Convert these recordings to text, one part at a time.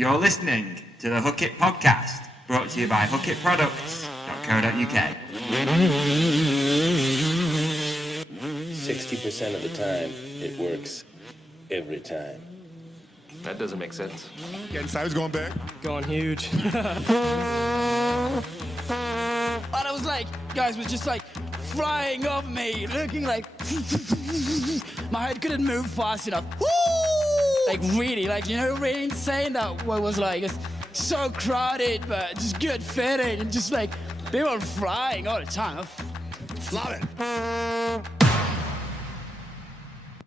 You're listening to the Hookit podcast, brought to you by hookitproducts.co.uk. 60% of the time, it works every time. That doesn't make sense. Getting size going back. Going huge. And I was like, guys was just like flying over me, looking like my head couldn't move fast enough. Woo! Like really, like, you know, really insane. That was like, it's so crowded, but just good fitting and just like people flying all the time. Love it.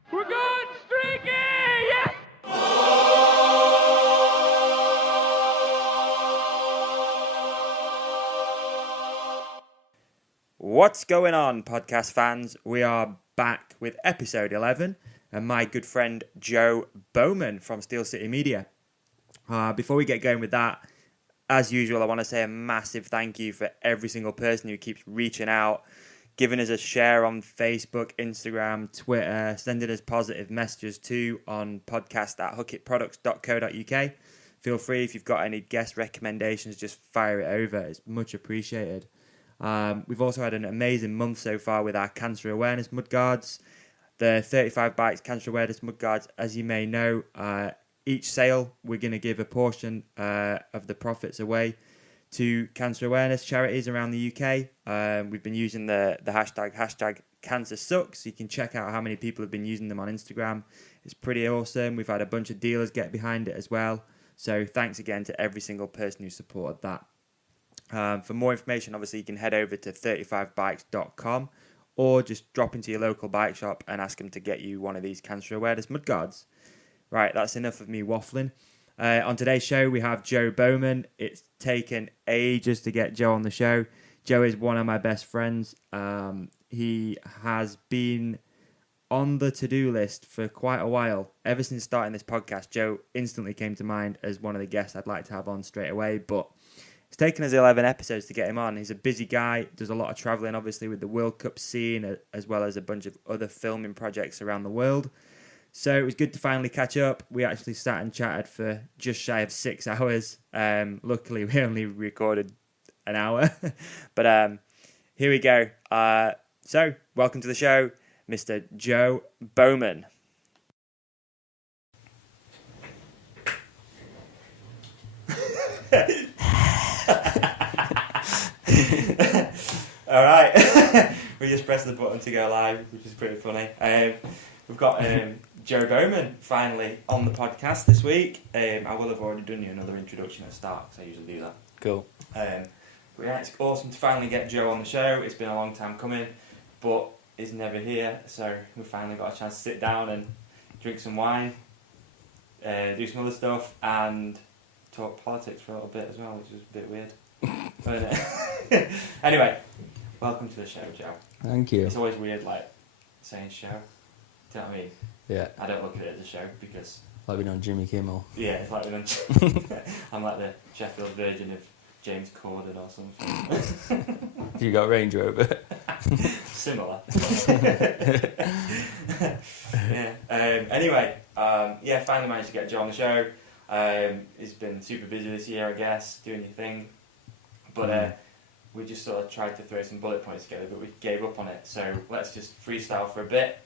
We're going streaky! Yeah! What's going on, podcast fans? We are back with episode 11 and my good friend Joe Bowman from Steel City Media. Before we get going with that, as usual, I want to say a massive thank you for every single person who keeps reaching out, giving us a share on Facebook, Instagram, Twitter, sending us positive messages too on podcast@hookitproducts.co.uk. Feel free, if you've got any guest recommendations, just fire it over. It's much appreciated. We've also had an amazing month so far with our cancer awareness mudguards. The 35 Bikes Cancer Awareness mudguards, as you may know, each sale we're going to give a portion of the profits away to cancer awareness charities around the UK. We've been using the hashtag Cancer Sucks. You can check out how many people have been using them on Instagram. It's pretty awesome. We've had a bunch of dealers get behind it as well. So thanks again to every single person who supported that. For more information, obviously, you can head over to 35bikes.com or just drop into your local bike shop and ask them to get you one of these cancer awareness mudguards. Right, that's enough of me waffling. On today's show, we have Joe Bowman. It's taken ages to get Joe on the show. Joe is one of my best friends. He has been on the to-do list for quite a while. Ever since starting this podcast, Joe instantly came to mind as one of the guests I'd like to have on straight away, but it's taken us 11 episodes to get him on. He's a busy guy, does a lot of travelling, obviously, with the World Cup scene, as well as a bunch of other filming projects around the world. So it was good to finally catch up. We actually sat and chatted for just shy of 6 hours. Luckily, we only recorded an hour. But here we go. So, welcome to the show, Mr. Joe Bowman. All right. We just pressed the button to go live, which is pretty funny. We've got Joe Bowman finally on the podcast this week. I will have already done you another introduction at the start, because I usually do that. Cool. But yeah, it's awesome to finally get Joe on the show. It's been a long time coming, but he's never here, so we finally got a chance to sit down and drink some wine, do some other stuff, and talk politics for a little bit as well, which is a bit weird. But anyway, welcome to the show, Joe. Thank you. It's always weird, like, saying show. Do you know what I mean? Yeah. I don't look at it as a show because... Like we're on Jimmy Kimmel. Yeah, it's like we're on... I'm like the Sheffield version of James Corden or something. You got Range Rover. Similar. Yeah. Anyway, finally managed to get Joe on the show. He's been super busy this year, I guess, doing your thing. But we just sort of tried to throw some bullet points together, but we gave up on it. So let's just freestyle for a bit.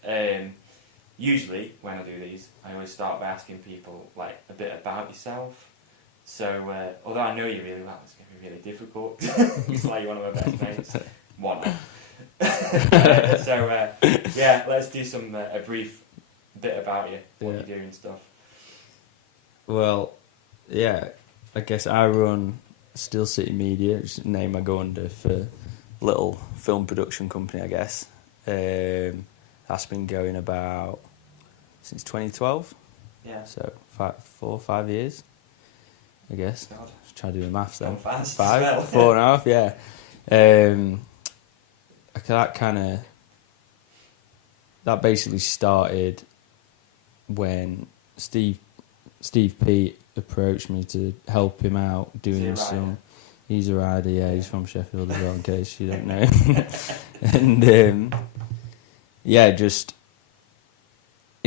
Usually, when I do these, I always start by asking people like a bit about yourself. So, although I know you really well, it's going to be really difficult. It's like you're one of my best mates. Let's do a brief bit about you, what you do and stuff. Well, yeah, I guess I run Steel City Media, which is the name I go under for little film production company, I guess. That's been going about since 2012. Yeah. So 4 or 5 years, I guess. God. Just try to do the maths then. Fast 5, as well. 4.5, yeah. That basically started when Steve P approached me to help him out doing some. He's a rider, yeah. He's from Sheffield as well, in case you don't know. And just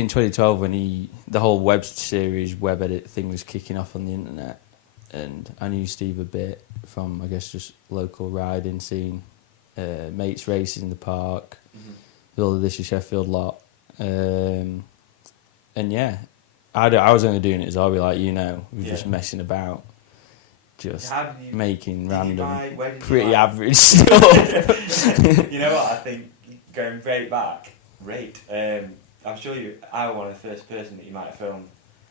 in 2012 when the whole web series web edit thing was kicking off on the internet, and I knew Steve a bit from, I guess, just local riding scene, mates racing in the park, all of this Sheffield lot, and yeah, I was only doing it as a hobby, like we were just messing about, just making random, pretty average stuff. You know what? I think going I'm sure I were one of the first person that you might have filmed.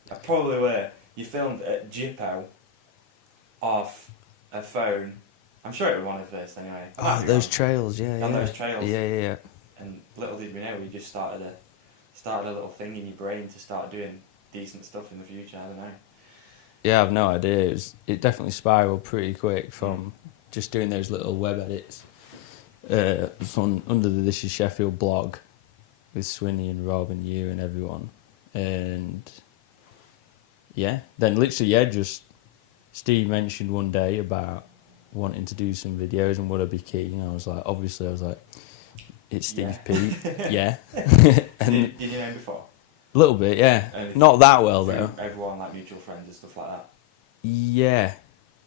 I probably were. You filmed at Jippo off a phone. I'm sure it was one of the first anyway. Oh, those trails, yeah. On those trails. Yeah. And little did we know, we just started a little thing in your brain to start doing decent stuff in the future. I don't know. Yeah, I've no idea. It definitely spiraled pretty quick from just doing those little web edits from under the This Is Sheffield blog with Swinney and Rob and you and everyone. And then literally, just Steve mentioned one day about wanting to do some videos and would I be keen. I was like, it's Steve Peat, yeah. And did you know him before? A little bit, yeah. Not that well though. Everyone, like mutual friends and stuff like that. Yeah,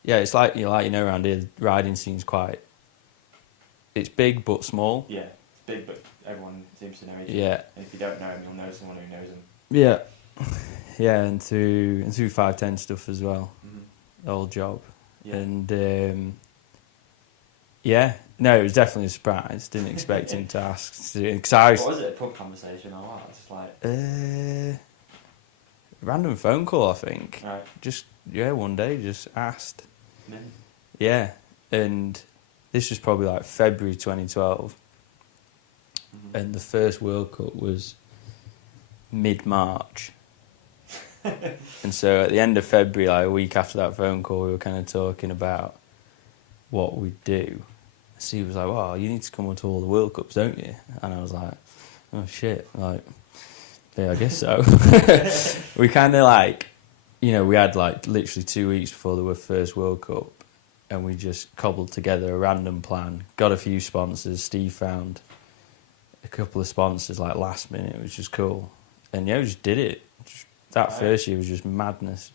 it's like around here, the riding scene's it's big but small. Yeah, it's big but everyone seems to know each other. Yeah. And if you don't know him, you'll know someone who knows him. Yeah, and through 510 stuff as well. The whole job. Yeah. And no, it was definitely a surprise. Didn't expect him to ask. What was it? A pub conversation or what? Just like random phone call, I think. Right. Just one day, just asked. Yeah. Yeah, and this was probably like February 2012, and the first World Cup was mid-March. And so at the end of February, like a week after that phone call, we were kind of talking about what we'd do. So he was like, well, you need to come to all the World Cups, don't you? And I was like, oh shit, like, yeah, I guess so. We kind of we had like literally 2 weeks before the first World Cup, and we just cobbled together a random plan, got a few sponsors. Steve found a couple of sponsors like last minute, which was cool. And we just did it. First year was just madness.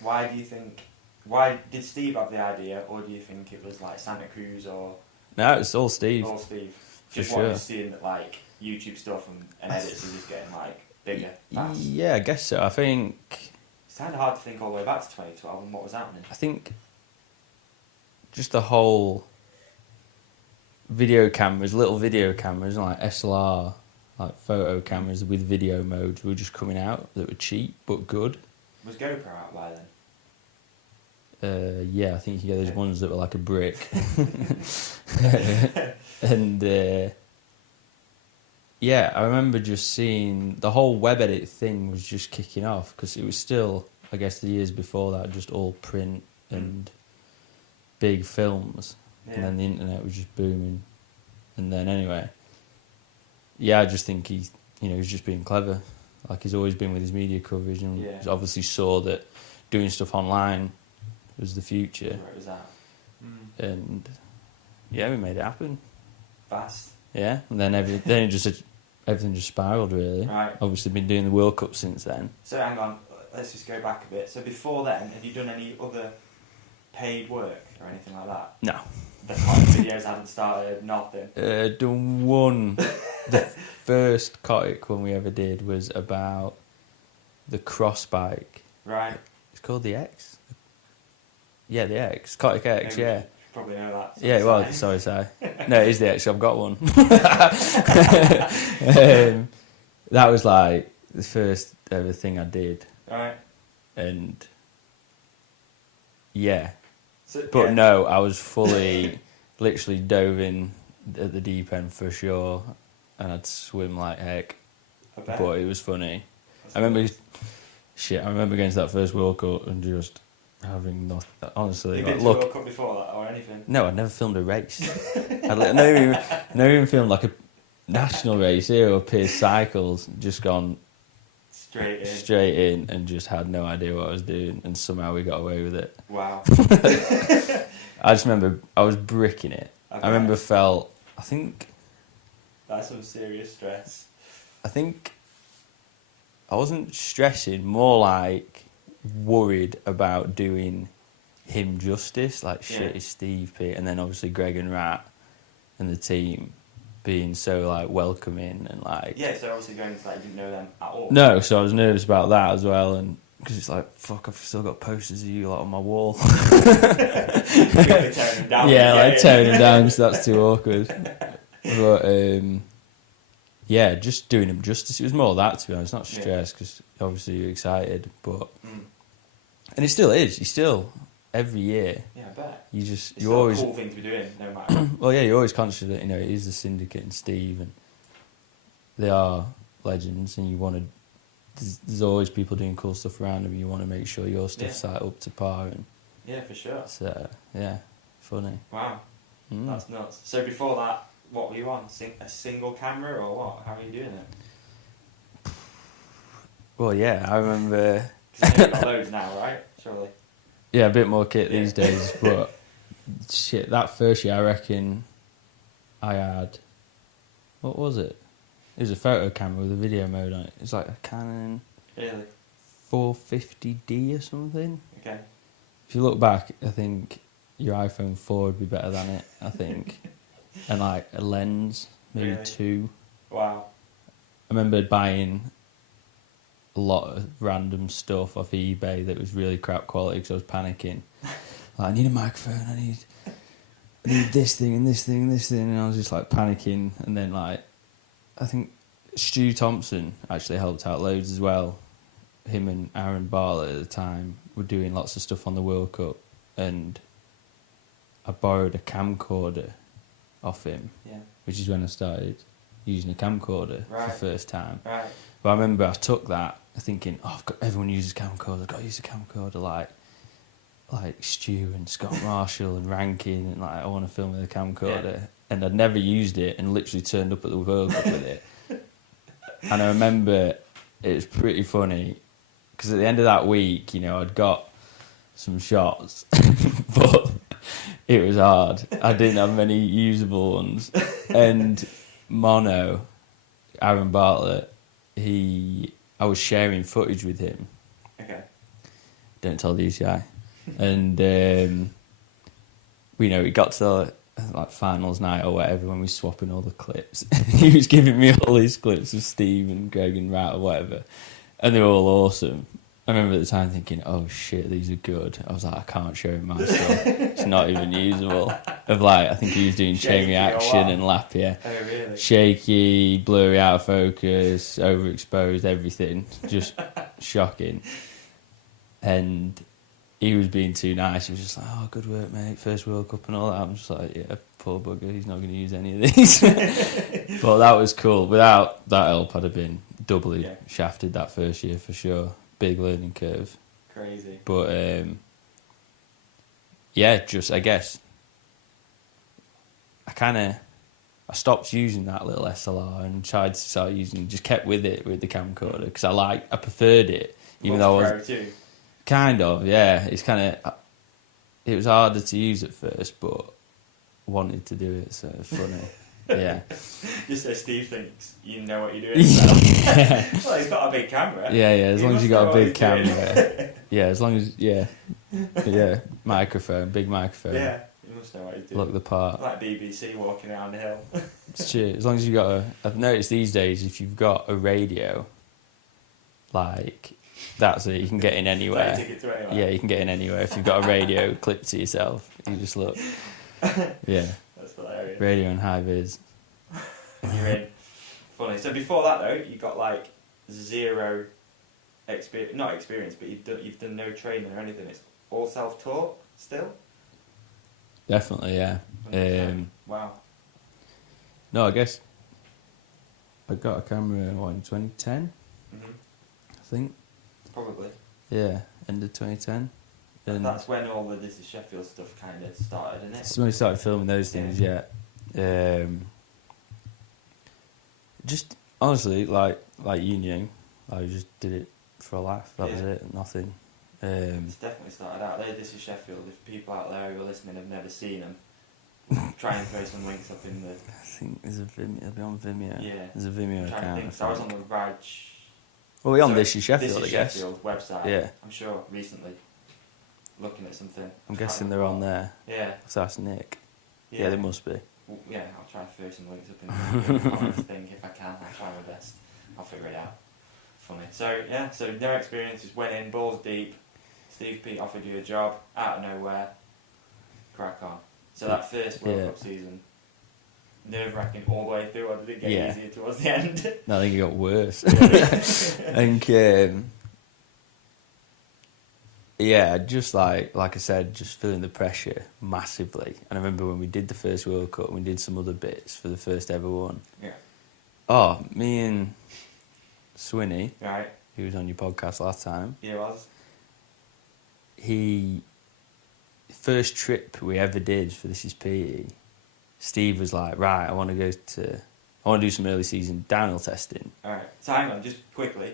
Why do you think? Why did Steve have the idea, or do you think it was like Santa Cruz or? No, it's all Steve. All Steve. Just sure. Just seeing that like YouTube stuff and edits are just getting like bigger. Fast. Yeah, I guess so. I think it's kind of hard to think all the way back to 2012 and what was happening. I think just the whole little video cameras, like SLR. Like photo cameras with video modes were just coming out that were cheap but good. Was GoPro out by then? Yeah, I think you get those ones that were like a brick. And I remember just seeing the whole web edit thing was just kicking off because it was still, I guess, the years before that, just all print and big films, and then the internet was just booming. And then anyway. Yeah, I just think he's just being clever. Like he's always been with his media coverage, and he obviously saw that doing stuff online was the future. Where it was at. And we made it happen. Fast. Yeah, and then everything just spiraled really. Right. Obviously, been doing the World Cup since then. So hang on, let's just go back a bit. So before then, have you done any other paid work or anything like that? No. The videos hadn't started, nothing. Done one. The first Kotick one we ever did was about the cross bike. Right. It's called the X. Yeah, the X. Kotick X, yeah. You probably know that. Yeah, well, sorry. No, it is the X. I've got one. That was like the first ever thing I did. Right. And yeah. But no, I was fully, literally dove in at the deep end for sure, and I'd swim like heck. But it was funny. I remember going to that first World Cup and just having nothing. Honestly, you been to World Cup before that or anything? No, I'd never filmed a race. I'd never even filmed like a national race here or Pierce Cycles. Just gone straight in and just had no idea what I was doing, and somehow we got away with it. Wow. I just remember I was bricking it. Okay. I remember I think that's some serious stress. I think I wasn't stressing, more like worried about doing him justice. Like, shit, is Steve Peaty, and then obviously Greg and Rat and the team being so like welcoming and like. Yeah, so obviously going into that, you didn't know them at all. No, so I was nervous about that as well, and because it's like, fuck, I've still got posters of you lot on my wall. Quickly tearing them down. Yeah, like tearing them down because that's too awkward. But yeah, just doing him justice. It was more that, to be honest, not stress, because obviously you're excited, but and it still is. You still every year. Yeah, I bet. It's still always a cool thing to be doing, no matter. well, yeah, you're always conscious that, you know, it is the Syndicate and Steve, and they are legends, and you want to. There's always people doing cool stuff around them. You want to make sure your stuff's like up to par, and yeah, for sure. so yeah, funny. Wow, that's nuts. So before that, what were you on? A single camera or what? How are you doing it? Well, yeah, I remember. Because you've got loads now, right? Surely. Yeah, a bit more kit these days, but shit, that first year I reckon I had. What was it? It was a photo camera with a video mode on it. It's like a Canon Really? 450D or something. Okay. If you look back, I think your iPhone 4 would be better than it, I think. And like a lens, maybe Really? 2. Wow. I remember buying a lot of random stuff off eBay that was really crap quality because I was panicking. Like, I need a microphone, I need this thing and this thing and this thing, and I was just like panicking. And then like, I think Stu Thompson actually helped out loads as well. Him and Aaron Bartlett at the time were doing lots of stuff on the World Cup, and I borrowed a camcorder off him, which is when I started using a camcorder for the first time. Right. But I remember I took that thinking, oh, everyone uses camcorder, I've got to use a camcorder like Stu and Scott Marshall and Rankin, and like I want to film with a camcorder. Yeah. And I'd never used it and literally turned up at the World Cup with it. And I remember it was pretty funny because at the end of that week, you know, I'd got some shots, but it was hard. I didn't have many usable ones. And Mono, Aaron Bartlett, I was sharing footage with him. Okay. Don't tell these guy. And you know, we got to like finals night or whatever when we were swapping all the clips. He was giving me all these clips of Steve and Greg and Rat or whatever, and they were all awesome. I remember at the time thinking, oh shit, these are good. I was like, I can't show him my stuff. It's not even usable. Of like, I think he was doing chain reaction and lap, yeah. Oh, really? Shaky, blurry out of focus, overexposed, everything. Just shocking. And he was being too nice. He was just like, oh, good work, mate. First World Cup and all that. I'm just like, yeah, poor bugger. He's not going to use any of these. But that was cool. Without that help, I'd have been doubly shafted that first year for sure. Big learning curve. Crazy. But, yeah, just, I guess, I stopped using that little SLR and tried to start using, just kept with it with the camcorder because I preferred it. Even though I was... Too. Kind of, yeah. It's it was harder to use at first, but wanted to do it, so it's funny. Yeah. Just so Steve thinks you know what you're doing. Yeah. Well, he's got a big camera. Yeah, as long as you got a big camera. Yeah, as long as, yeah, microphone, big microphone. Yeah, you must know what he's doing. Look the part. Like BBC walking around the hill. It's true. As long as you got I've noticed these days, if you've got a radio, like... That's it, you can get in anywhere. Yeah, you can get in anywhere. If you've got a radio clipped to yourself, you just look. Yeah. That's hilarious. Radio and high vis. You're in. Funny. So before that though, you got like zero experience, not experience, but you've done no training or anything. It's all self-taught still? Definitely, yeah. Wow. No, I guess I got a camera in 2010, I think. Probably. Yeah, end of 2010. And that's when all the This Is Sheffield stuff kind of started, isn't it? That's when we started filming those things, yeah. Just honestly, like you knew, I just did it for a laugh. That was it, nothing. It's definitely started out there. This Is Sheffield. If people out there who are listening have never seen them, try and throw some links up in the... I think there's a Vimeo. It'll be on Vimeo. Yeah. There's a Vimeo account. So I was on the Raj Well, we're on So, This Is Sheffield, This Is I guess. Sheffield website. Yeah. I'm sure recently. Looking at something. I'm guessing they're on there. Yeah. So that's Nick. Yeah, they must be. Well, yeah, I'll try to throw some links up in the comments thing if I can. I'll try my best. I'll figure it out. Funny. So, yeah, so no experience, just went in, balls deep. Steve Peat offered you a job, out of nowhere. Crack on. So that first World Cup season, nerve-wracking all the way through, or did it get easier towards the end? No, I think it got worse. I think, yeah, just like I said, just feeling the pressure massively. And I remember when we did the first World Cup, we did some other bits for the first ever one. Yeah. Oh, me and Swinney, Right. who was on your podcast last time. He was. First trip we ever did for This Is Peaty, Steve was like, right, I want to do some early season downhill testing. Alright, so hang on, just quickly,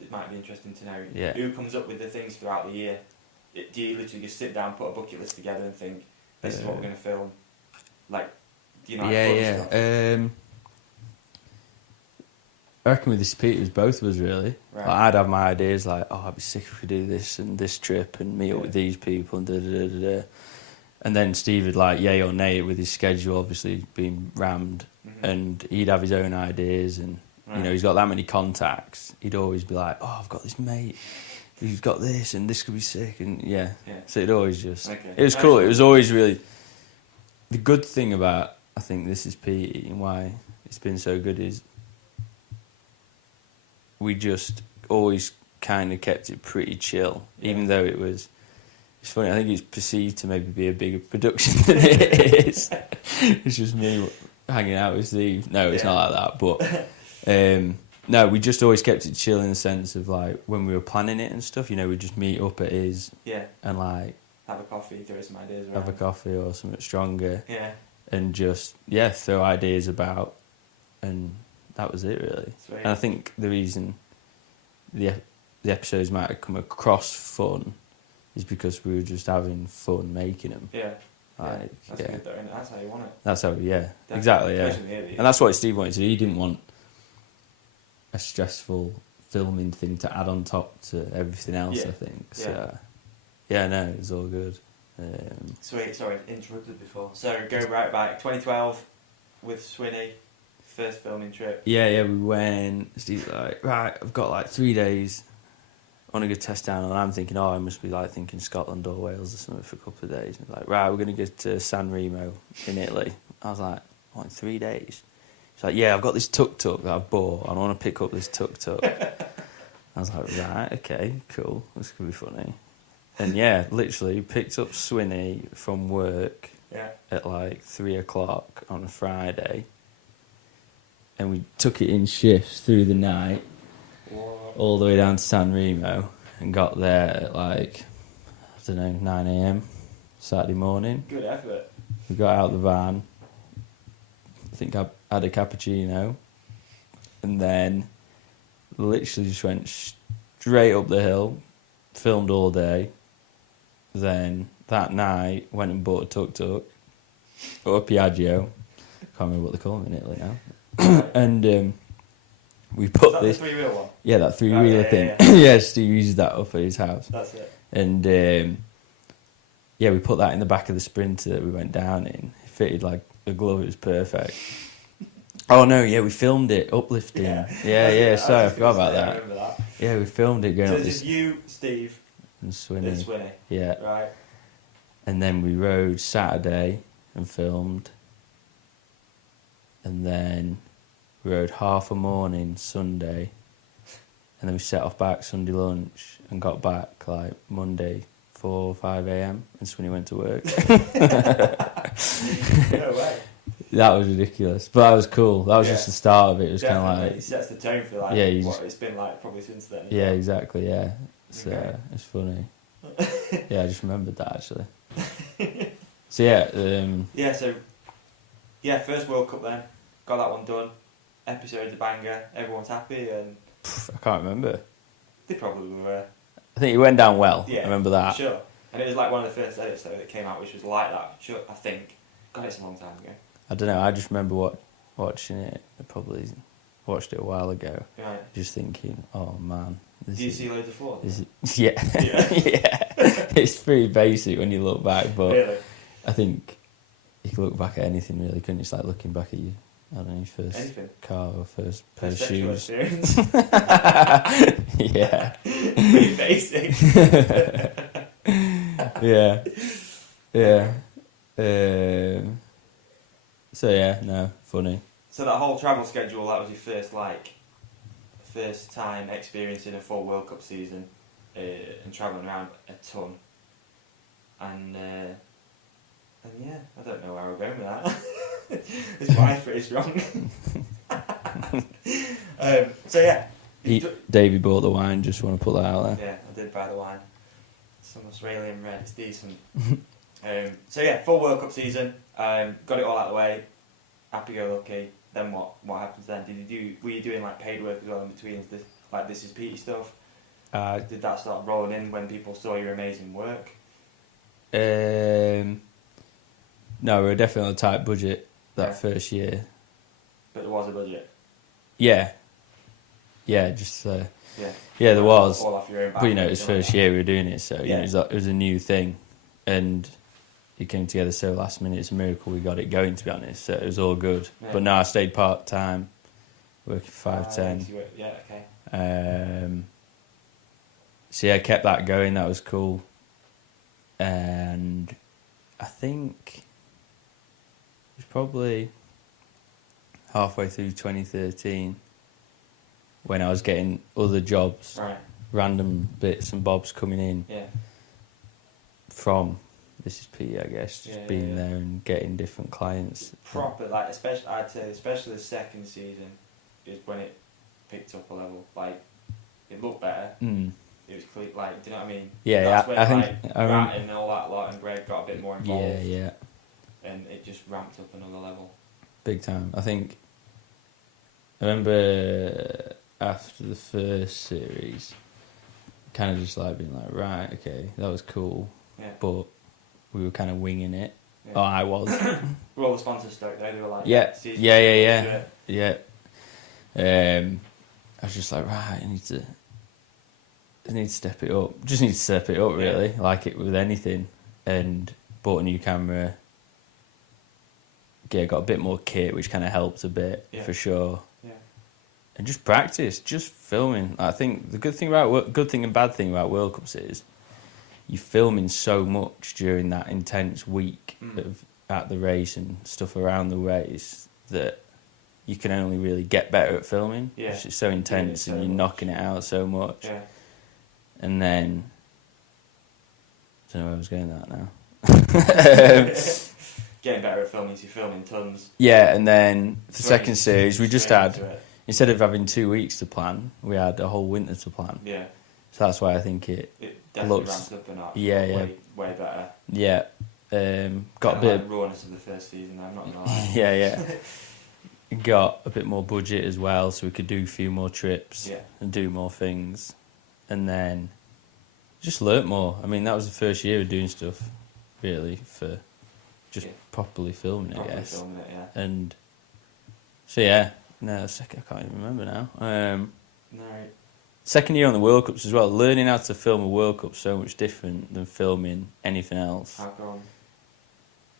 it might be interesting to know. Who comes up with the things throughout the year? Do you literally just sit down, put a bucket list together and think, this is what we're going to film? Like, do you know stuff? I reckon with This Is Peaty, it was both of us, really. Right. Like, I'd have my ideas, like, oh, I'd be sick if we do this and this trip and meet up with these people and da-da-da-da-da. And then Steve would, like, yay or nay it with his schedule, obviously, being rammed. Mm-hmm. And he'd have his own ideas and, you know, he's got that many contacts. He'd always be like, oh, I've got this mate who's got this and this could be sick. And, yeah. So it'd always just... Okay. It was cool. It was always really... The good thing about, I think, This Is Peaty and why it's been so good is we just always kind of kept it pretty chill, even though it was... It's funny, I think it's perceived to maybe be a bigger production than it is. It's just me hanging out with Steve. No, it's not like that, but... no, we just always kept it chill in the sense of, like, when we were planning it and stuff, you know, we'd just meet up at his... Yeah. And, like... Have a coffee, throw some ideas around. Have a coffee or something stronger. Yeah. And just, throw ideas about, and that was it, really. Sweet. And I think the reason the episodes might have come across fun is because we were just having fun making them. Yeah. Like, that's good though, and that's how you want it. That's how, Definitely. Exactly, yeah. And that's what Steve wanted to do. He didn't want a stressful filming thing to add on top to everything else, I think. So, no, it was all good. Sweet, sorry, interrupted before. So, go right back, 2012 with Swinney, first filming trip. Yeah, we went. Steve's like, right, I've got like 3 days. I want to go test down, and I'm thinking, I must be like thinking Scotland or Wales or something for a couple of days. And he's like, right, we're going to go to San Remo in Italy. I was like, what, in 3 days? He's like, yeah, I've got this tuk-tuk that I've bought, and I want to pick up this tuk-tuk. I was like, right, okay, cool, this could be funny. And yeah, literally picked up Swinney from work at like 3 o'clock on a Friday, and we took it in shifts through the night. All the way down to San Remo and got there at like, I don't know, 9 a.m. Saturday morning. Good effort. We got out the van. I think I had a cappuccino. And then literally just went straight up the hill, filmed all day. Then that night went and bought a tuk-tuk or a Piaggio. Can't remember what they call them in Italy now. And... we put that this. The three-wheel one? Yeah, that three-wheeler thing. Yeah, Steve uses that up at his house. That's it. And we put that in the back of the Sprinter that we went down in. It fitted like a glove. It was perfect. Oh no, we filmed it uplifting. Yeah. Sorry, I forgot about that. I remember that. Yeah, we filmed it going up this. So you, Steve, and Swinney. Yeah. Right. And then we rode Saturday and filmed. And then we rode half a morning Sunday, and then we set off back Sunday lunch and got back like Monday 4 or 5 a.m. and Swinney went to work. No way. That was ridiculous, but that was cool. That was just the start of it. It was kind of like... It sets the tone for like what it's been like probably since then. Yeah, exactly, yeah. So, it's funny. Yeah, I just remembered that actually. So first World Cup then. Got that one done. Episode's a banger. Everyone's happy and... I can't remember. They probably were. I think it went down well. Yeah, I remember that. Sure. And it was like one of the first edits though that came out which was like that. Sure, I think. God, it's a long time ago. I don't know. I just remember watching it probably watched it a while ago, Right. just thinking, oh man. Do you see loads of flaws? Yeah. Yeah. It's pretty basic when you look back, but Really? I think you can look back at anything really, couldn't you? It's like looking back at I don't know, your first Anything? car or first pair of Sexual shoes. experience. Yeah. Pretty basic. Yeah. Yeah. So yeah, no, funny. So that whole travel schedule, that was your first time experiencing a full World Cup season and travelling around a ton. And yeah, I don't know where we're going with that. This wife's pretty strong. So yeah. Davey bought the wine, just want to put that out there. Yeah, I did buy the wine. Some Australian red, it's decent. So yeah, full World Cup season. Got it all out of the way. Happy go lucky. Then what happens then? Were you doing like paid work as well in between this Is Peaty stuff? Did that start rolling in when people saw your amazing work? No, we were definitely on a tight budget that Yeah. first year. But there was a budget. Yeah. Yeah, just Yeah. yeah, there was. All off your own back. But you know, it was first year we were doing it, so you know, Yeah. it was a new thing, and it came together so last minute. It's a miracle we got it going, to be honest. So it was all good. Yeah. But no, I stayed part time, working 5-10. Yeah, okay. So yeah, I kept that going. That was cool, and I think it was probably halfway through 2013 when I was getting other jobs, Right. random bits and bobs coming in Yeah. from This Is Peaty, I guess, just Yeah, being yeah. there and getting different clients. Proper, like, especially the second season is when it picked up a level. Like, it looked better. Mm. It was clear, like, do you know what I mean? Yeah, That's yeah, when, I think I Rat remember. and all that lot and Greg got a bit more involved. Yeah, yeah, And it just ramped up another level. big time. I remember after the first series, kind of just like being like, right, okay, that was cool, Yeah. but we were kind of winging it. Yeah. Oh, I was. Were all the sponsors stoked though? They were like, Yeah, season yeah, two, yeah, let's do yeah, it. yeah. I was just like, right, I need to step it up. Just need to step it up, really, like it with anything. And bought a new camera. Yeah, got a bit more kit, which kind of helped a bit, for sure. Yeah. And just practice, just filming. I think the good thing and bad thing about World Cups is you're filming so much during that intense week at the race and stuff around the race that you can only really get better at filming. Yeah. It's so intense so and you're much. knocking it out so much. Yeah. And then, I don't know where I was going at now. Getting better at filming, so you're filming tons. Yeah, and then the Straight- second series, we just straight had, into it. instead of having 2 weeks to plan, we had a whole winter to plan. Yeah. So that's why I think it definitely looks- ramped up a notch. yeah, yeah. Way better. Yeah, got a Kinda bit. like the rawness of the first season. I'm not gonna lie. Yeah, yeah. Got a bit more budget as well, so we could do a few more trips Yeah. and do more things, and then just learnt more. I mean, that was the first year of doing stuff, really, for just properly filming it, I Properly guess. filming it, yeah. And so yeah, no, second, I can't even remember now. No. Second year on the World Cups as well. Learning how to film a World Cup so much different than filming anything else. How come?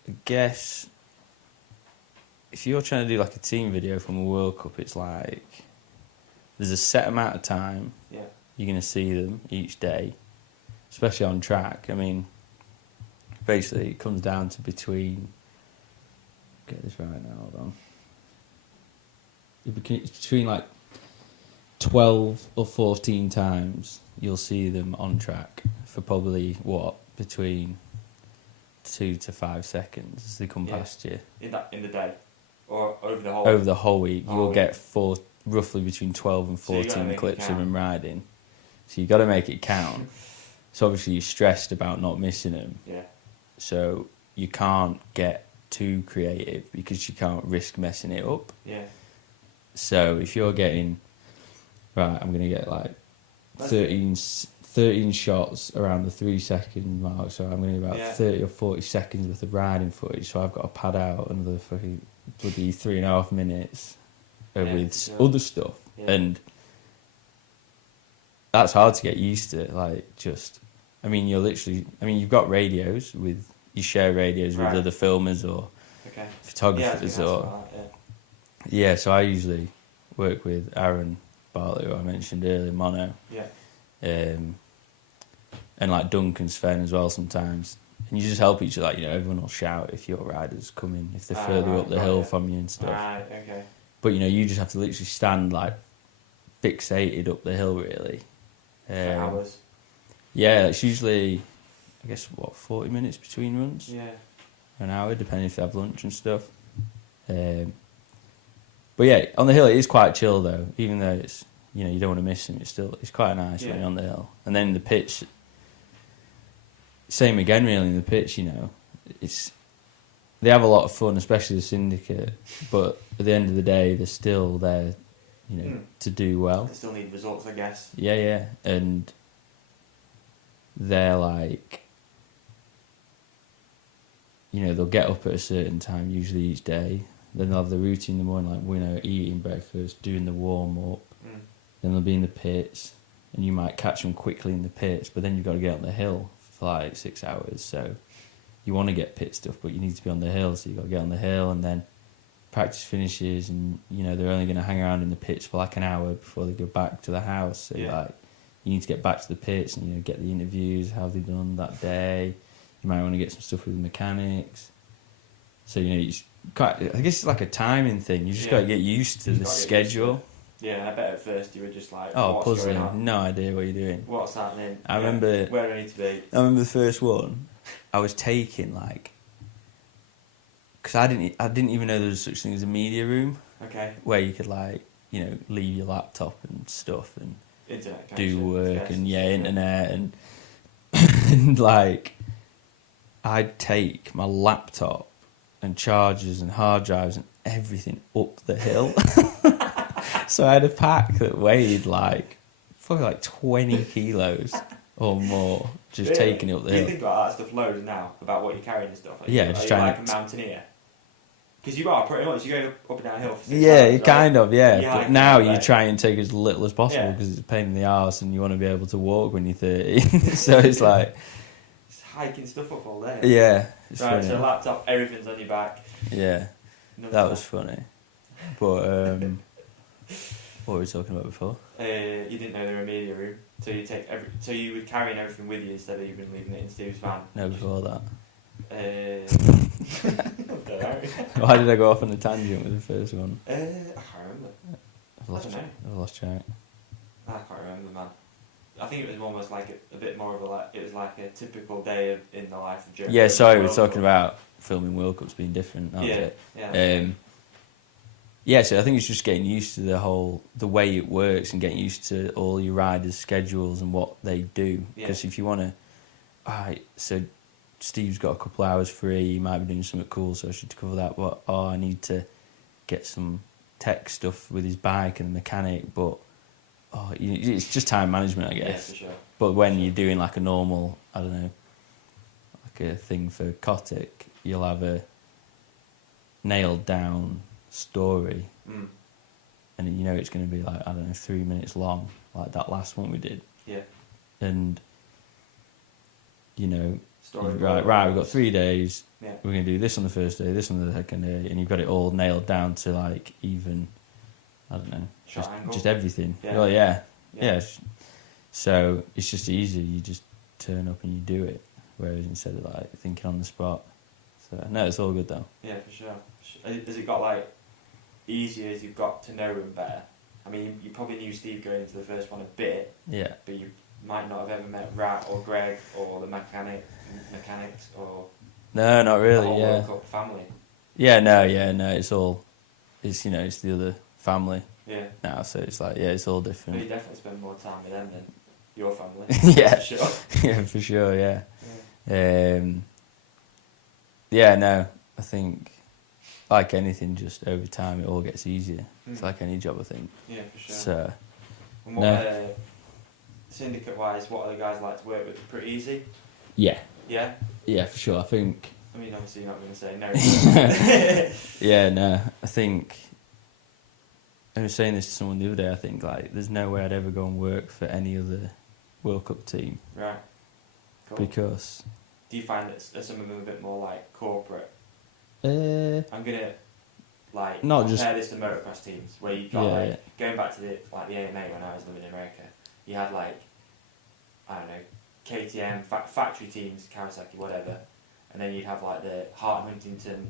I guess if you're trying to do like a team video from a World Cup, it's like there's a set amount of time Yeah. you're going to see them each day, especially on track. I mean, basically it comes down to get this right now, hold on. It's between like 12 or 14 times you'll see them on track for probably between 2 to 5 seconds as they come past you. In the day, or over the whole. Over the whole week, Whole you'll week. get roughly between 12 and So you gotta 14 make it clips of count. them riding. So you got to make it count. So obviously you're stressed about not missing them. Yeah. So you can't get too creative because you can't risk messing it up. Yeah. So if you're getting, right, I'm going to get like 13 shots around the 3 second mark, so I'm going to get about 30 or 40 seconds worth of riding footage, so I've got to pad out another fucking bloody 3.5 minutes with sure. other stuff, Yeah. and that's hard to get used to. Like, you've got radios with you share radios with Right. other filmers or Okay. photographers Yeah, so I usually work with Aaron Bartlett, who I mentioned earlier, Mono, yeah. and like Duncan's Fen as well sometimes. And you just help each other. Like, everyone will shout if your riders come in, if they're further right, up the got hill ya. from you and stuff. Right, okay. But you just have to literally stand like fixated up the hill, really. For hours. Yeah, it's usually, I guess, 40 minutes between runs, Yeah. an hour, depending if they have lunch and stuff. But yeah, on the hill it is quite chill though, even though it's, you don't want to miss them. It's quite nice when you're on the hill. And then the pitch, same again really in the pitch. They have a lot of fun, especially the syndicate. But at the end of the day, they're still there, to do well. They still need results, I guess. Yeah, and they're like, they'll get up at a certain time, usually each day. Then they'll have the routine in the morning, like, eating breakfast, doing the warm-up. Then they'll be in the pits, and you might catch them quickly in the pits, but then you've got to get on the hill for like 6 hours. So you want to get pit stuff, but you need to be on the hill, so you've got to get on the hill, and then practice finishes, and, they're only going to hang around in the pits for like an hour before they go back to the house. So you need to get back to the pits and, get the interviews, how they've done that day. You might want to get some stuff with the mechanics. So, I guess it's like a timing thing. You just got to get used to the schedule. Yeah, I bet at first you were just like, Oh, what's going puzzling. on? No idea what you're doing. What's happening? I remember... Where do I need to be? I remember the first one. I was taking, like... Because I didn't even know there was such thing as a media room. Okay. Where you could, like, leave your laptop and stuff and Internet do work and, stuff, internet and... and, like... I'd take my laptop and chargers and hard drives and everything up the hill. So I had a pack that weighed like 20 kilos or more, just Really? taking it up the Do you hill. think about that stuff loads now, about what you're carrying and stuff? Like, Yeah, just are trying you like to- a mountaineer? Because you are pretty much. You go up and down a hill for 6 Yeah, hours, right? kind of, yeah. Yeah, But I now can you bet. try and take as little as possible Yeah. because it's a pain in the arse and you want to be able to walk when you're 30. So it's like, Just hiking stuff up all day. yeah, it's Right, funny. so laptop, everything's on your back. Yeah, None that of was funny. But, what were we talking about before? You didn't know they were a media room, so you were carrying everything with you instead of even leaving it in Steve's van. No, before that. Don't know. Why did I go off on a tangent with the first one? I can't remember. I've lost I don't know. I've lost track. I can't remember, man. I think it was almost like a bit more of it was like a typical day in the life of Joe. Yeah, Bowman sorry, we're World talking Cup. about filming World Cups being different. That was Yeah, it. yeah. Yeah, so I think it's just getting used to the way it works and getting used to all your riders' schedules and what they do. Because if you want to, alright, so Steve's got a couple hours free, he might be doing something cool, so I should cover that. But I need to get some tech stuff with his bike and the mechanic. But it's just time management, I guess. Yeah, for sure. But when you're doing like a normal, I don't know, like a thing for Kotick, you'll have a nailed down story, and it's going to be like, I don't know, 3 minutes long, like that last one we did. Yeah. And Story. right, we've got 3 days. Yeah. We're going to do this on the first day, this on the second day, and you've got it all nailed down to like even, I don't know, Shot angle. just everything. Yeah. Well, yeah. Yeah. So it's just easier. You just turn up and you do it, whereas instead of like thinking on the spot. So no, it's all good though. Yeah, for sure. Has it got like easier as you've got to know him better? I mean, you probably knew Steve going into the first one a bit, Yeah. but you might not have ever met Rat or Greg or the mechanics or No, not the really. whole Yeah. World Cup family. No. It's all, it's the other family Yeah. now. So it's like, yeah, it's all But you different. definitely spend more time with them than your family. Yeah. For sure. Yeah, for sure. Yeah. I think like anything, just over time, it all gets easier. It's like any job, I think. Yeah, for sure. So And what, syndicate-wise, what are the guys like to work with? Pretty easy? yeah, Yeah? for sure. I think. I mean, obviously you're not going to say no. Yeah, no, I think I was saying this to someone the other day. I think like there's no way I'd ever go and work for any other World Cup team. Right. Cool. Because Do you find that some of them a bit more like corporate? uh, I'm gonna like Not compare just- this to motocross teams where you got going back to the AMA when I was living in America. You had like I don't know KTM factory teams, Kawasaki, whatever, and then you'd have like the Hart and Huntington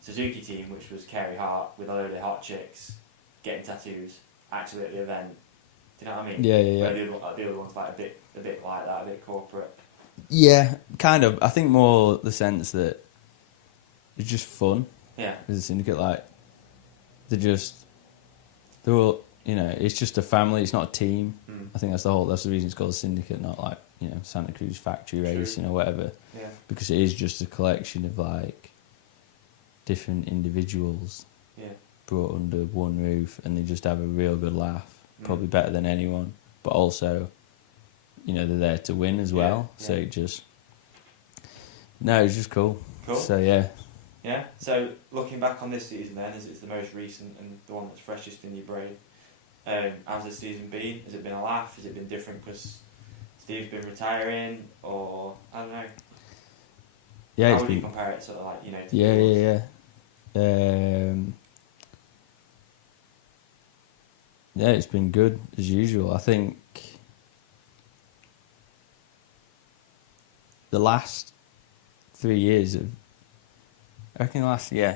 Suzuki team, which was Carey Hart with a load of hot chicks getting tattoos actually at the event. Do you know what I mean? Yeah. Where the other one's like a bit like that, a bit corporate. Yeah, kind of. I think more the sense that it's just fun. Yeah. As a syndicate, like they're all, it's just a family. It's not a team. I think that's the reason it's called a syndicate, not like Santa Cruz factory racing or whatever. Yeah. Because it is just a collection of like different individuals brought under one roof, and they just have a real good laugh. Probably better than anyone, but also, they're there to win as well. Yeah. So it just it's just cool. Cool. So yeah. Yeah. So looking back on this season, then, as it's the most recent and the one that's freshest in your brain, how's this season been? Has it been a laugh? Has it been different because Steve's been retiring, or I don't know? Yeah, How would you compare it, sort of like to Yeah. Yeah, it's been good as usual. I think the last 3 years it's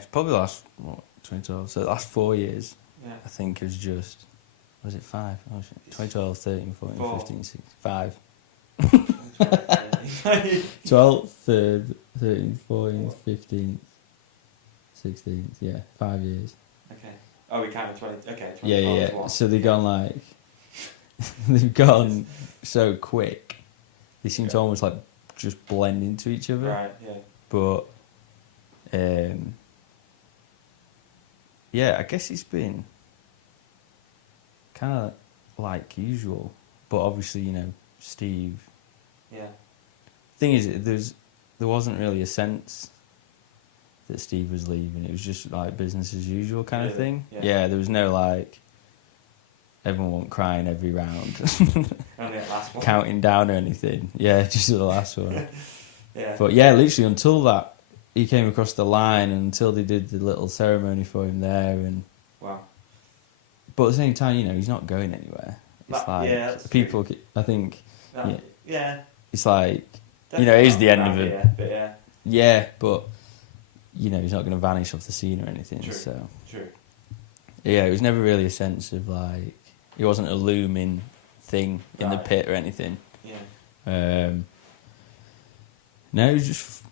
probably the last 2012. So the last 4 years, Yeah. I think was just, was it 5? Oh shit, 2012, 13, 14, 4. 15, 16, 5. 12. 12th, 3rd, 13th, 14th, 15th, 16th, yeah, 5 years. Okay. Oh, we counted 20. Okay. 20 Yeah. So they've gone they've gone so quick. They seem to almost like just blend into each other. Right. Yeah. But, I guess it's been kind of like usual. But obviously, Steve. Yeah. Thing is, there wasn't really a sense that Steve was leaving. It was just like business as usual kind of thing. Yeah. There was no like everyone crying every round, Only at last one. counting down or anything. Yeah, just the last one. Yeah. But yeah, literally until that he came across the line, and until they did the little ceremony for him there, and Wow. but at the same time, he's not going anywhere. It's that's people. I think Yeah. it's like Definitely it is not the end around of it. here, but yeah. Yeah, but he's not going to vanish off the scene or anything. True. So True. yeah, it was never really a sense of like it wasn't a looming thing in the Right. pit or anything. Yeah. No, it was just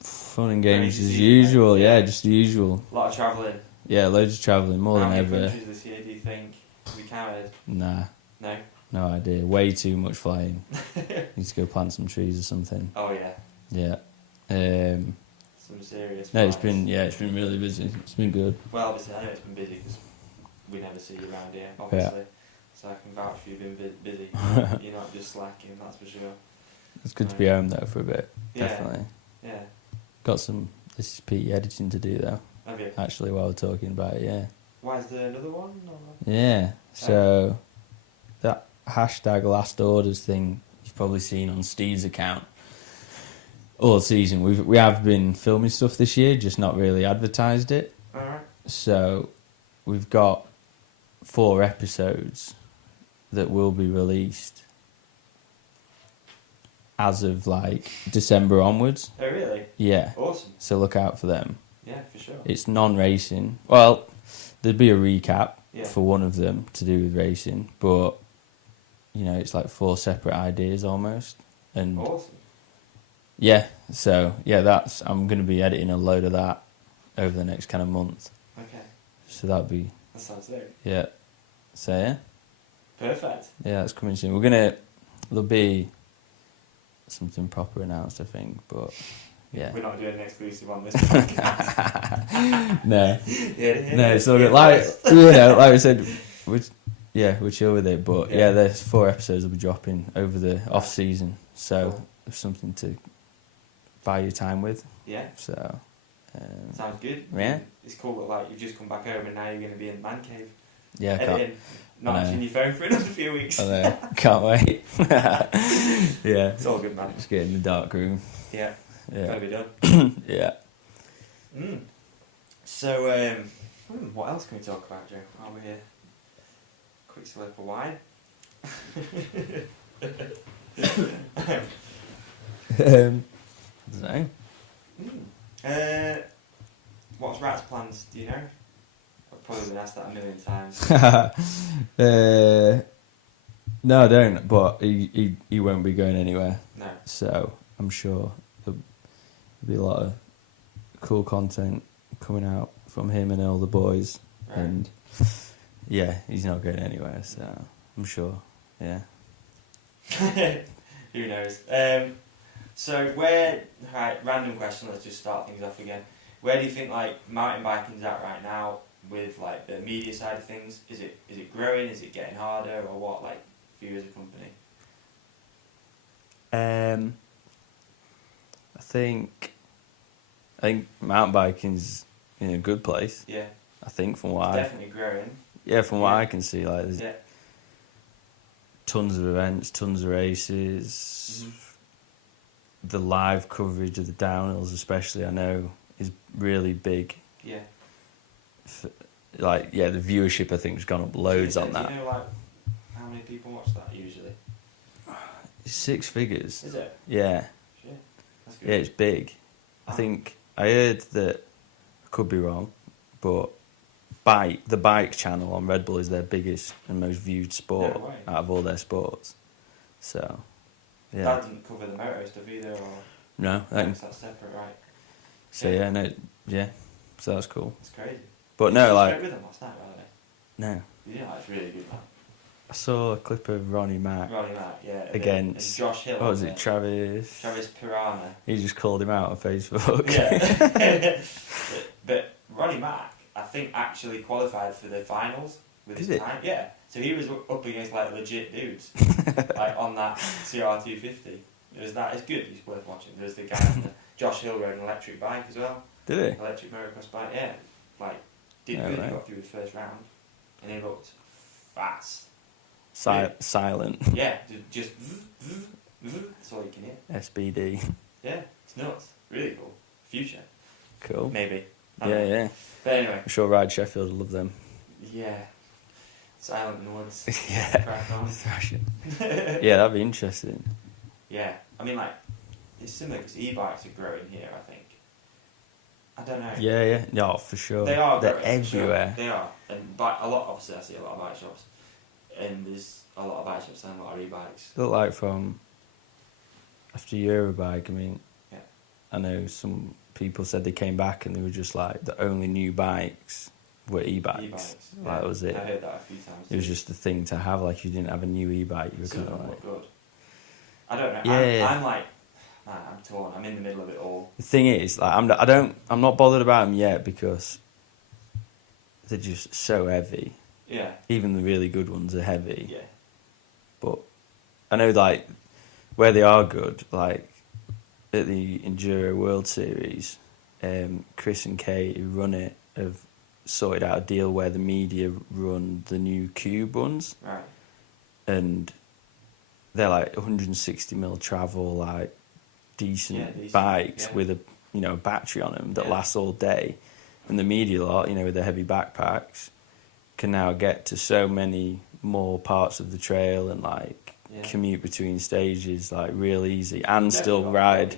fun and games Crazy as season, usual. mate. Yeah, just the usual. A lot of travelling. Yeah, loads of travelling, more How than many ever. countries this year do you think we counted? Nah, No. no idea. Way too much flying. Need to go plant some trees or something. Oh yeah. Yeah. Some serious. No, it's flights. been really busy. It's been good. Well, obviously, I know it's been busy because we never see you around here, obviously. So I can vouch for you being busy. You're not just slacking, that's for sure. It's good to be home though for a bit. Yeah. Definitely. Yeah. Got some Is Peaty editing to do though. Have you? Actually, while we're talking about it, yeah. Why is there another one? Or? Yeah. So that hashtag last orders thing you've probably seen on Steve's account all season. We have been filming stuff this year, just not really advertised it. Alright. So we've got 4 episodes that will be released as of like December onwards. Oh, really? Yeah. Awesome. So look out for them. Yeah, for sure. It's non-racing. Well, there'd be a recap Yeah. for one of them to do with racing, but it's like 4 separate ideas almost. And Awesome. yeah, so yeah, I'm going to be editing a load of that over the next kind of month. Okay. So that'd be That sounds sick. yeah. So yeah, Perfect. that's coming soon. There'll be something proper announced, I think, but yeah. We're not doing an exclusive on this podcast. No. Yeah, No, it's all good. Like like we said, we're chill with it. But yeah, there's 4 episodes will be dropping over the off season, so Cool. there's something to buy your time with. Yeah. So Sounds good. Yeah. It's cool that like you've just come back home and now you're going to be in the man cave. Yeah, I can't. Editing, not I know. answering your phone for another few weeks. I know. Can't wait. Yeah. It's all good, man. Just get in the dark room. Yeah, Yeah. gotta be done. Yeah. So, what else can we talk about, Joe? While we're here? Quick slurp of wine. I don't know. What's Rat's plans? Do you know? I've probably been asked that a million times. No, I don't. But he won't be going anywhere. No. So I'm sure there'll be a lot of cool content coming out from him and all the boys. Right. And yeah, he's not going anywhere. So I'm sure. Yeah. Who knows? So right, random question, let's just start things off again. Where do you think like mountain biking's at right now with like the media side of things? Is it growing? Is it getting harder or what, like for you as a company? I think mountain biking's in a good place. Yeah. I think from what It's definitely growing. from what Yeah. I can see, like there's Yeah. tons of events, tons of races. Mhm. The live coverage of the downhills, especially, I know, is really big. Yeah. Like, yeah, the viewership I think has gone up loads on that. Do you know like how many people watch that usually? It's 6 figures. Is it? Yeah, Shit. That's good. yeah, it's big. I Wow. think I heard that. I could be wrong, but the bike channel on Red Bull is their biggest and most viewed sport No way. out of all their sports. So, yeah. That doesn't cover the moto stuff either, or No, that's separate, right? so Yeah. yeah, no, yeah, so that's cool. It's crazy. But You no, spoke like, with them last night, by the way. no, Yeah, it's really good, man. I saw a clip of Ronnie Mack Ronnie Mack, yeah. against, and Josh Hill. what was wasn't it, Travis? Travis Piranha. He just called him out on Facebook. Yeah. but Ronnie Mack, I think, actually qualified for the finals with Did his it? time. Yeah. So he was up against like legit dudes, like on that CR250. It's good. It's worth watching. There's the guy on the Josh Hill rode an electric bike as well. Did he? Electric motocross bike. Yeah. Like did Yeah, good. right. Got through the first round, and he looked fast. Silent. Yeah. Just that's all you can hear. SBD. Yeah. It's nuts. Really cool. Future. Cool. Maybe. I don't Yeah, know. yeah. But anyway. I'm sure Ride Sheffield will love them. Yeah. Silent in the woods. Yeah. Crack on. Thrashing. Yeah, that'd be interesting. Yeah. I mean, like, it's similar because e-bikes are growing here, I think. I don't know. Yeah, yeah. No, for sure. They are They're growing, for sure. everywhere. They are. And obviously I see a lot of bike shops. And there's a lot of bike shops selling a lot of e-bikes. Look like from after Eurobike, I mean, Yeah. I know some people said they came back and they were just like, the only new bikes were e-bikes. E-bikes. Like, that was it. I heard that a few times. It was just the thing to have, like, if you didn't have a new e-bike, you were Some kind of of them like... look good. I don't know. Yeah. I'm like, man, I'm torn. I'm in the middle of it all. The thing is, like, I'm not bothered about them yet because they're just so heavy. Yeah. Even the really good ones are heavy. Yeah. But I know, like, where they are good, like, at the Enduro World Series, Chris and Kate, who run it, have sorted out a deal where the media run the new Cube ones. Right. And they're like 160mm travel, like, decent bikes yeah. with a battery on them that Yeah. lasts all day. And the media lot, with the heavy backpacks, can now get to so many more parts of the trail and like commute between stages like real easy and still ride.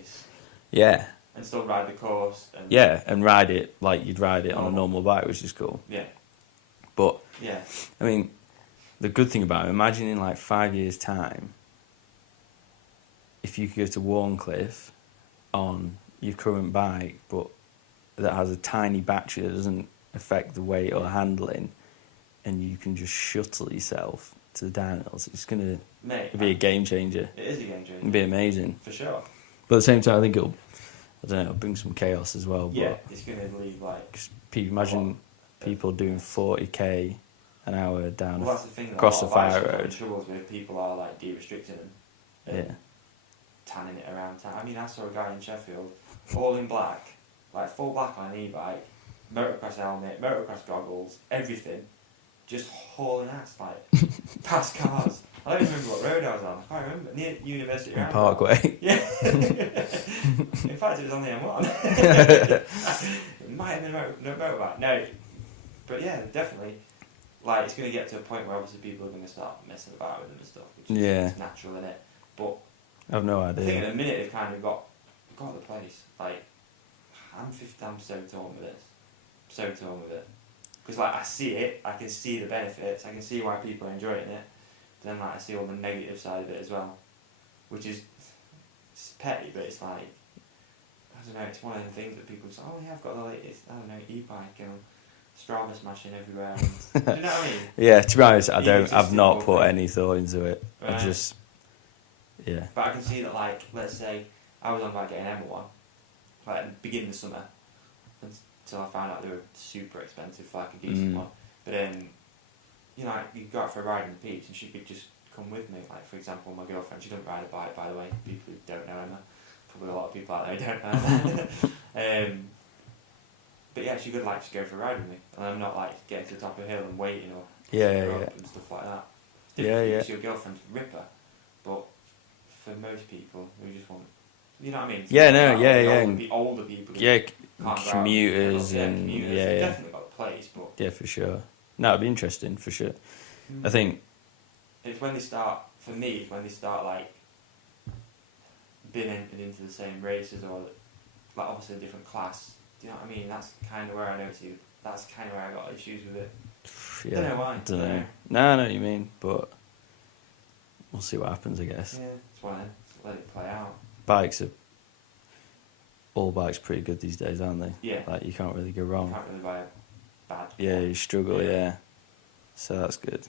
Yeah. And still ride the course. And Yeah, and ride it like you'd ride it on a normal bike, which is cool. Yeah. But Yeah. I mean, the good thing about it, imagine in like 5 years' time, if you could go to Warncliffe on your current bike, but that has a tiny battery that doesn't affect the weight or handling, and you can just shuttle yourself to the downhills, it's going to be a game changer. It is a game changer. It'd be amazing. For sure. But at the same time, I think it'll bring some chaos as well. Yeah, but it's going to leave like... imagine people doing 40k an hour down Well, that's the thing. across a the lot of fire bike shops road. troubles with people are like de-restricting them. And Yeah. tanning it around town. I mean, I saw a guy in Sheffield, all in black, like full black on an e-bike, motocross helmet, motocross goggles, everything, just hauling ass, like, past cars. I don't even remember what road I was on. I can't remember. Near University Roundabout. Parkway. Yeah. In fact, it was on the M1. It might have been a motorbike. No. But yeah, definitely. Like, it's going to get to a point where obviously people are going to start messing about with them and stuff, which is natural, innit? But I've no I think idea. at the minute they've kind of got the place. Like, I'm so torn with this. So torn with it. Because, like, I see it, I can see the benefits, I can see why people are enjoying it. Then, like, I see all the negative side of it as well. Which is, it's petty, but it's like, I don't know, it's one of the things that people say, oh yeah, I've got the latest, I don't know, e-bike and Strava smashing everywhere. And, do you know what I mean? Yeah, to be honest, I've not more put thing. any thought into it. Right. I just, yeah. But I can see that, like, let's say, I was on about getting M1, like, at the beginning of the summer, until I found out they were super expensive for, like, a decent one. But you know, you go out for a ride in the Peaks and she could just come with me. Like, for example, my girlfriend, she doesn't ride a bike, by the way. People who don't know Emma. Probably a lot of people out there who don't know Emma. But yeah, she could, like, just go for a ride with me. And I'm not, like, getting to the top of a hill and waiting or up and stuff like that. It's your girlfriend's ripper. But for most people who just want, you know what I mean? The older people. Commuters They've and definitely got a place, but yeah, for sure. No, it'd be interesting for sure. I think it's when they start. For me, it's when they start, like, being entered into the same races or, like, obviously a different class. Do you know what I mean? That's kind of where I notice you. That's kind of where I got issues with it. Yeah, Don't know why. Don't know. No, I know what you mean, but we'll see what happens, I guess. Yeah, it's one of them. Just let it play out. All bikes pretty good these days, aren't they? Yeah. Like, you can't really go wrong. You can't really buy a bad. Yeah, you struggle, yeah. So that's good.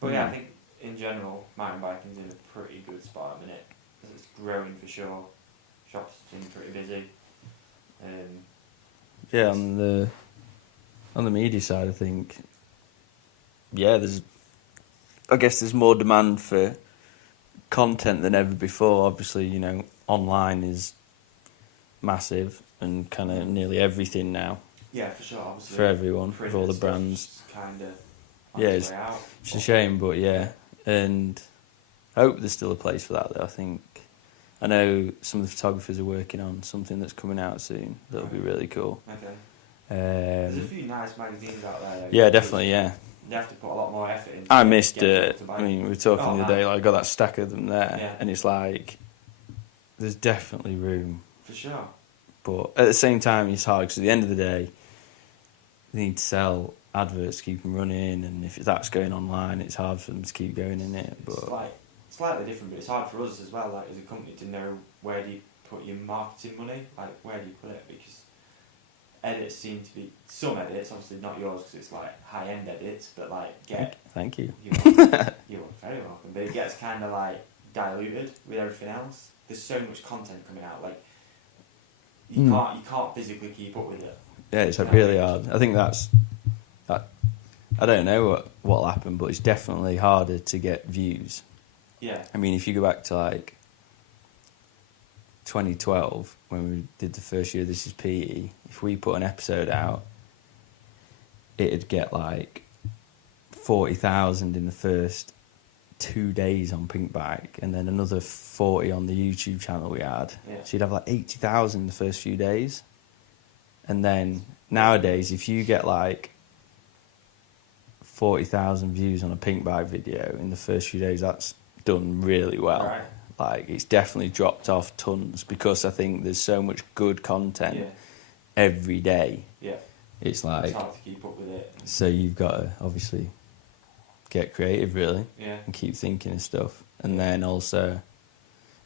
But yeah, I think in general, mountain biking's in a pretty good spot at the minute. Because it's growing for sure. Shops seem pretty busy. Yeah, on the media side, I think, yeah, I guess there's more demand for content than ever before. Obviously, you know, online is massive and kind of nearly everything now. Yeah, for sure. Obviously, for everyone, for all the brands. Kind of. Yeah, it's a shame, but yeah, and I hope there's still a place for that. Though I think, I know some of the photographers are working on something that's coming out soon. That'll be really cool. Okay. There's a few nice magazines out there. Though, yeah, definitely. Yeah. You have to put a lot more effort into. I missed it. I mean, we were talking the other day. Like, I got that stack of them there, and it's like, there's definitely room. For sure. But at the same time, it's hard because at the end of the day, they need to sell adverts to keep them running, and if that's going online, it's hard for them to keep going in it. But it's like slightly different, but it's hard for us as well, like as a company, to know where do you put your marketing money, like where do you put it, because edits seem to be, some edits, obviously not yours because it's like high-end edits, but like thank you. You're very welcome, but it gets kind of like diluted with everything else. There's so much content coming out, like you can't physically keep up with it. Yeah, it's really hard. I think that. I don't know what'll happen, but it's definitely harder to get views. Yeah. I mean, if you go back to like 2012 when we did the first year of This Is Peaty, if we put an episode out, it'd get like 40,000 in the first 2 days on Pinkbike, and then another 40 on the YouTube channel we had. Yeah. So you'd have like 80,000 in the first few days. And then nowadays, if you get like 40,000 views on a Pinkbike video in the first few days, that's done really well. Right. Like, it's definitely dropped off tons because I think there's so much good content every day. Yeah. It's like, it's hard to keep up with it. So you've got to obviously get creative, really, and keep thinking of stuff. And then also, I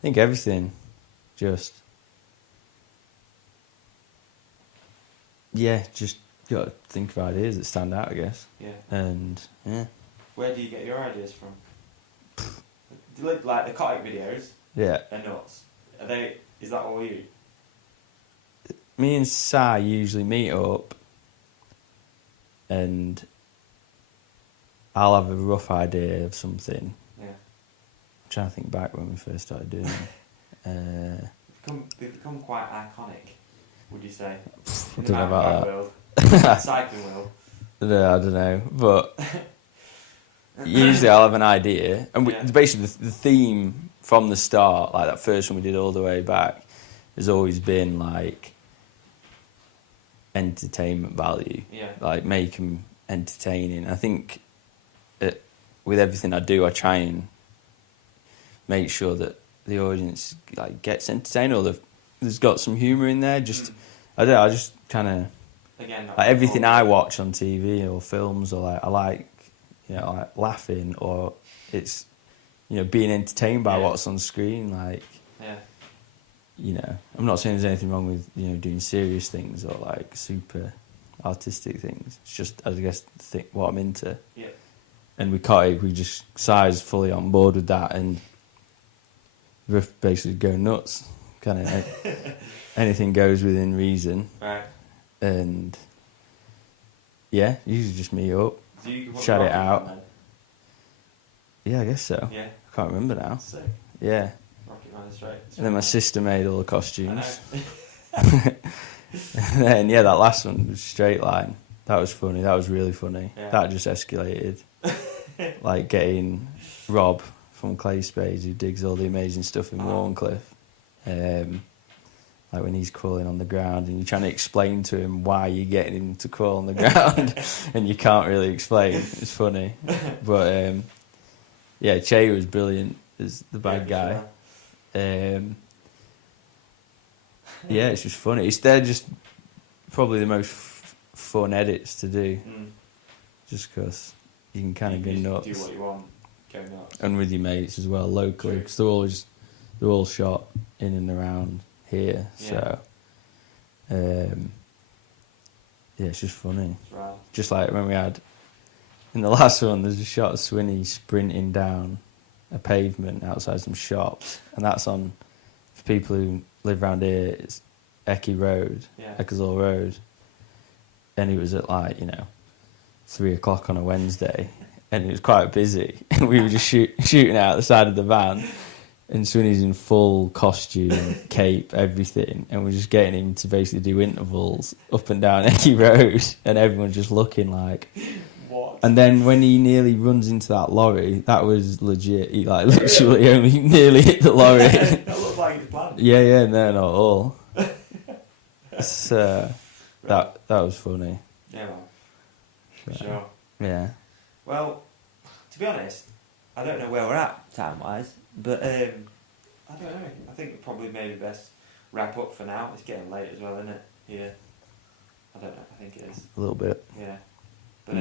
think everything just got to think of ideas that stand out, I guess. Yeah. And, yeah. Where do you get your ideas from? Like the Kotick videos? Yeah. They're nuts. Is that all you? Me and Sai usually meet up and I'll have a rough idea of something. Yeah. I'm trying to think back when we first started doing it. They've become quite iconic, would you say? I don't know about that. World. Cycling world. No, I don't know, but usually I'll have an idea, and basically the theme from the start, like that first one we did all the way back, has always been like entertainment value, like make them entertaining. I think with everything I do, I try and make sure that the audience like gets entertained, or there's got some humour in there. Just I don't know, I just kind of like everything I watch on TV or films, or like I like, you know, like laughing, or it's, you know, being entertained by what's on screen. Like, you know, I'm not saying there's anything wrong with, you know, doing serious things or like super artistic things. It's just, I guess, what I'm into. Yeah. And we just Si's fully on board with that, and we're basically going nuts. Kind of anything goes within reason. Right. And yeah, usually just meet up, shout it out. Yeah, I guess so. Yeah. I can't remember now. Sick. Yeah. Rocket Man is right. And then my sister made all the costumes. And then, that last one was Straight Line. That was funny. That was really funny. Yeah. That just escalated. Like getting Rob from Clay Spades, who digs all the amazing stuff in Warncliffe. Like when he's crawling on the ground and you're trying to explain to him why you're getting him to crawl on the ground and you can't really explain. It's funny. But Che was brilliant as the bad guy. Sure. It's just funny. They're just probably the most fun edits to do. Just because you can kind of go nuts. Do what you want, go nuts. And with your mates as well, locally, because they're all shot in and around here. So, it's just funny. Right. Just like when we had, in the last one, there's a shot of Swinney sprinting down a pavement outside some shops, and that's on, for people who live around here, it's Ecclesall Road, and it was at 3 o'clock on a Wednesday, and it was quite busy, and we were just shooting out the side of the van, and Swinney's in full costume, cape, everything, and we're just getting him to basically do intervals up and down Ecky Road, and everyone's just looking like, what? And then when he nearly runs into that lorry, that was legit. He literally only nearly hit the lorry. That looked like his plan. Yeah, no, not at all. So that was funny. Yeah, man. For sure. Yeah. Well, to be honest, I don't know where we're at time-wise, but I don't know. I think we'll probably maybe best wrap up for now. It's getting late as well, isn't it? Yeah. I don't know. I think it is. A little bit. Yeah. But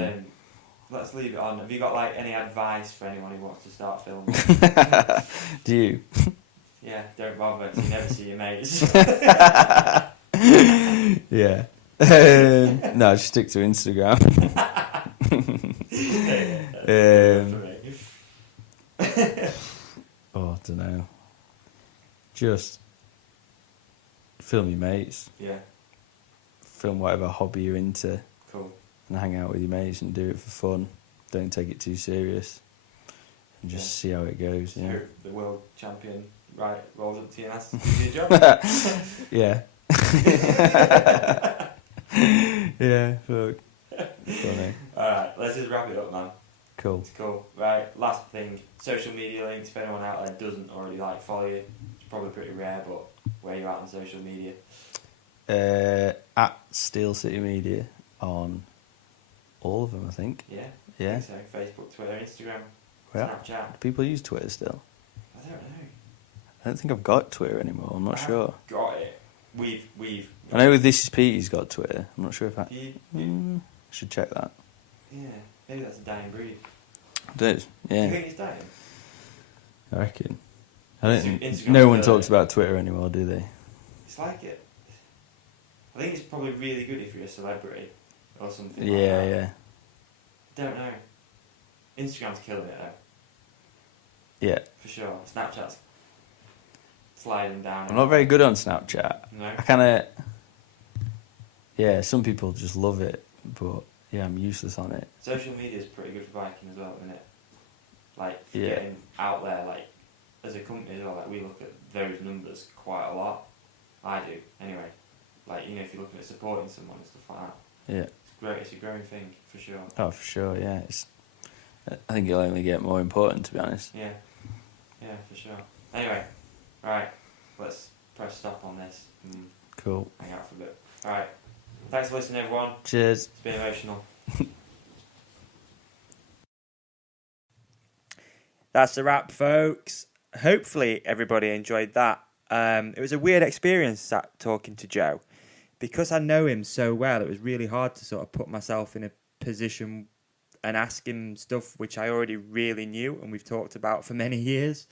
let's leave it on. Have you got any advice for anyone who wants to start filming? Do you? Yeah, don't bother, 'cause you never see your mates. Yeah. No, just stick to Instagram. I don't know. Just film your mates. Yeah. Film whatever hobby you're into. Cool. And hang out with your mates and do it for fun. Don't take it too serious. And just see how it goes. Yeah. You're the world champion, right? Rolls up to your ass. Do your job. Yeah. Yeah, fuck. Funny. Alright, let's just wrap it up, man. Cool. It's cool. Right, last thing. Social media links, if anyone out there doesn't already follow you. It's probably pretty rare, but where you at on social media? At Steel City Media on all of them, I think. Yeah. Yeah. I think so. Facebook, Twitter, Instagram, Snapchat. Do people use Twitter still? I don't know. I don't think I've got Twitter anymore. I'm not sure. Got it. We've. I know with This Is Peaty's got Twitter. I'm not sure if I. I should check that. Yeah, maybe that's a dying breed. It is. Yeah. Do you think it's dying? I reckon. No one talks about Twitter anymore, do they? It's like it. I think it's probably really good if you're a celebrity or something. Yeah, yeah. Don't know. Instagram's killing it though. Yeah. For sure. Snapchat's sliding down. I'm not very good on Snapchat. No. I kind of. Yeah, some people just love it, but yeah, I'm useless on it. Social media is pretty good for biking as well, isn't it? Getting out there, as a company as well, we look at those numbers quite a lot. I do, anyway. If you're looking at supporting someone and stuff like that. Yeah. It's It's a growing thing for sure. Oh, for sure, yeah. I think it'll only get more important, to be honest. Yeah, for sure. Anyway, right, let's press stop on this and Cool. hang out for a bit. Alright, thanks for listening, everyone. Cheers. It's been emotional. That's a wrap, folks. Hopefully everybody enjoyed that. It was a weird experience talking to Joe. Because I know him so well, it was really hard to sort of put myself in a position and ask him stuff which I already really knew and we've talked about for many years.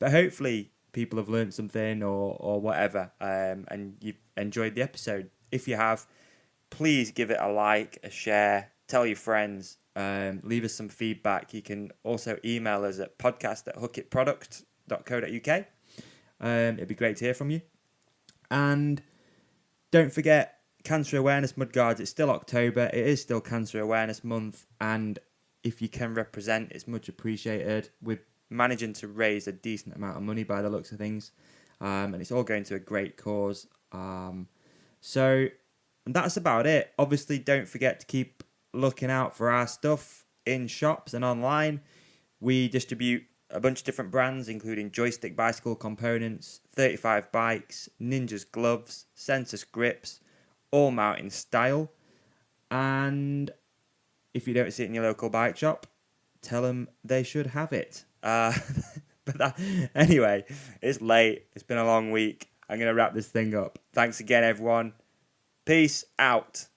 But hopefully people have learned something or whatever, and you've enjoyed the episode. If you have, please give it a like, a share, tell your friends, leave us some feedback. You can also email us at podcast@hookitproduct.co.uk. It'd be great to hear from you. And don't forget, Cancer Awareness Mudguards, it's still October, it is still Cancer Awareness Month, and if you can represent, it's much appreciated. We're managing to raise a decent amount of money by the looks of things, and it's all going to a great cause. So that's about it. Obviously, don't forget to keep looking out for our stuff in shops and online. We distribute a bunch of different brands, including Joystick bicycle components, 35 bikes, Ninja's gloves, Sensus grips, all mountain style. And if you don't see it in your local bike shop, tell them they should have it. Anyway, it's late. It's been a long week. I'm going to wrap this thing up. Thanks again, everyone. Peace out.